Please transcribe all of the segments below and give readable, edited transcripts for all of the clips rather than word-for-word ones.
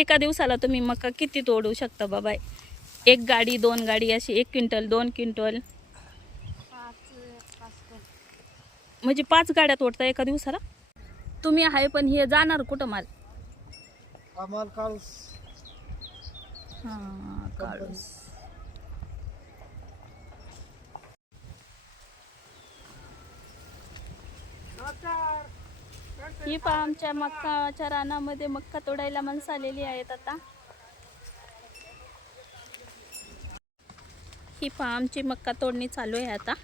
एका दिवसाला तुम्ही मका किती तोडू शकता बाबा? एक गाडी, दोन गाडी, अशी 1 क्विंटल, 2 क्विंटल, 5 टन. म्हणजे 5 गाड्या तोडता एका दिवसाला तुम्ही? आहे पण हे जाणार कुठं माल? आम्हाला काळूस हां, काळूस. ही पहा आमच्या मक्काच्या रानामध्ये मक्का तोडायला माणसं आलेली आहेत आता. ही पहा आमची मक्का तोडणी चालू आहे आता.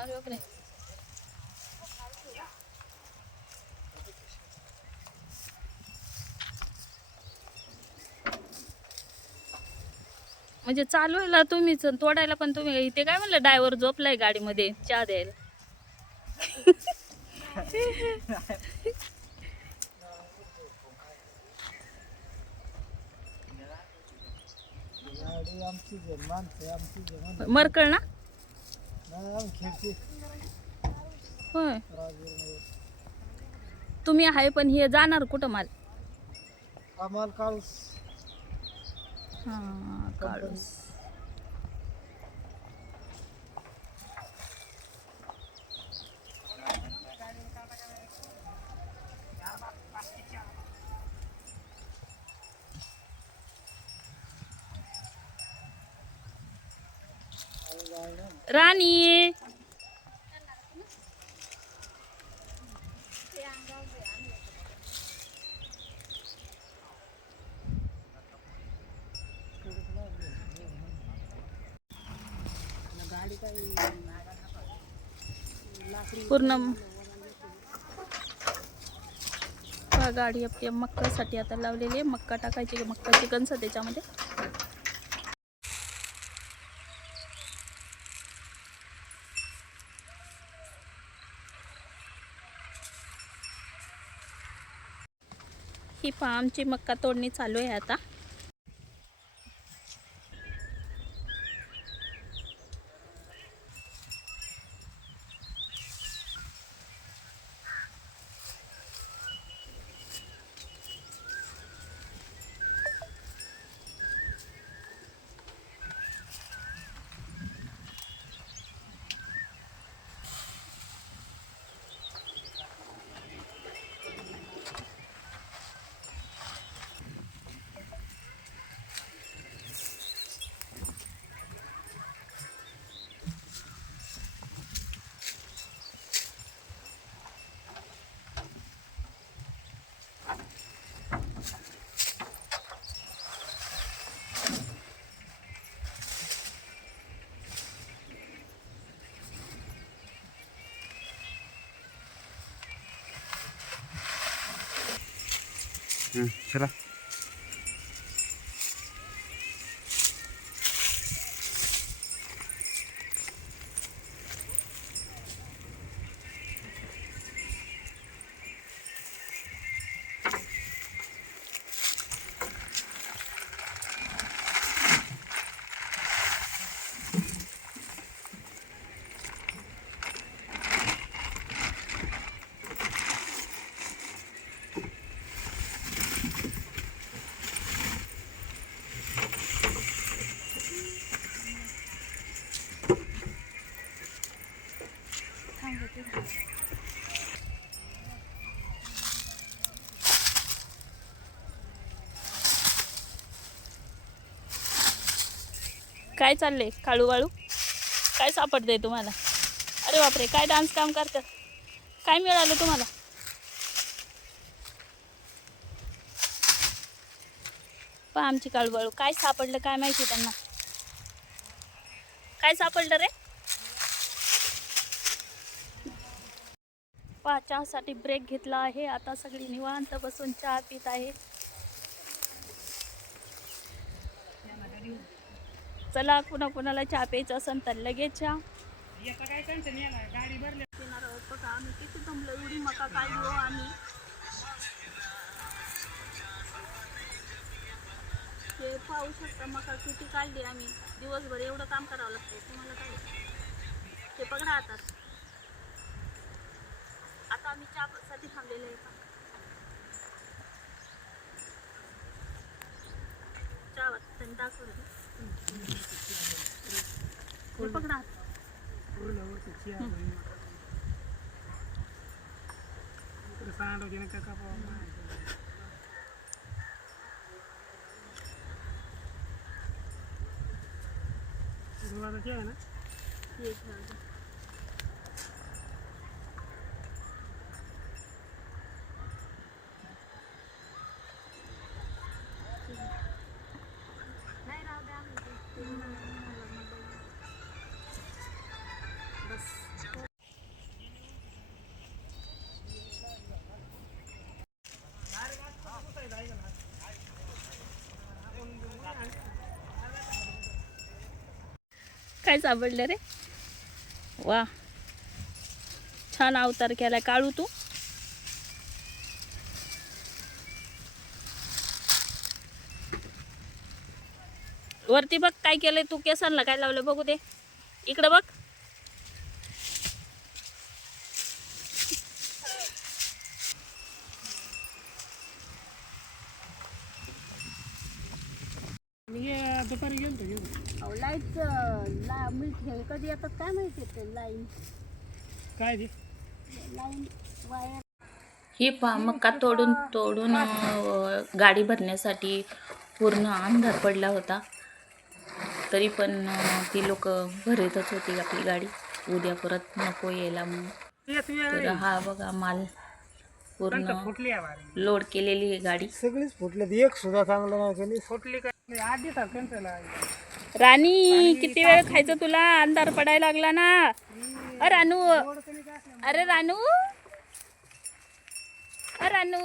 अरे बापरे. म्हणजे चालवायला तुम्हीच, तोडायला पण तुम्ही. इथे काय म्हणलं, ड्रायव्हर झोपलाय गाडीमध्ये चहा द्यायला. गाडी आमची माणसं आमची जमान मरकळ ना? नाही आम्ही खेळची होय. राजवीर तुम्ही आहे पण हे जाणार कुठं माल? आम्हाला काळूस हां, काळूस. राणी पूर्ण गाडी आपल्या मक्कासाठी आता लावलेली आहे. मक्का टाकायची, मक्काची कणसं त्याच्यामध्ये. ही पहा आमची मक्का तोडणी चालू आहे आता. चला. काय चाललंय काळू वाळू? काय सापडतंय तुम्हाला? अरे बापरे, काय डान्स काम करतात. काय मिळालं तुम्हाला? पहा आमची काळू वाळू. काय सापडलं काय माहिती त्यांना. काय सापडलं रे? पहा चहासाठी ब्रेक घेतला आहे. आता सगळी निवांत बसून चहा पित आहे. चला कुणाला चहा प्यायचा असेल तर लगेच चहा पिणार आहोत. बघा आम्ही किती जमलो, एवढी मका काढली हो आम्ही. हे पाहू शकता मका किती काढली आम्ही. दिवसभर एवढं काम करावं लागतं तुम्हाला काय. ते बघा आता आम्ही चहासाठी थांबलेले आहे. चहा वाटतं दाखवलं हे पकडा. हे घ्या. काय सापडलं रे? वा, छान अवतार केलाय काळू तू. वरती बघ काय केलंय तू, केसांना काय लावलं बघू दे. इकडे बघ. दुपारी गेलो लाईट मिळते कधी येतात काय माहिती. ते लाईन काय ते लाईन वायर. ही पहा मका तोडून गाडी भरण्यासाठी पूर्ण अंधार पडला होता. तरी पण ती लोक भरतच होती आपली गाडी. उद्या परत नको यायला म्हणून. तर हा बघा माल पूर्ण लोड केलेली आहे गाडी. सगळीच फुटले, एक सुद्धा चांगलं नाही केली. फुटली काय आधी राणी किती वेळ खायचं तुला, अंधार पडायला लागला ना. रानू, अरे रानू, रानू.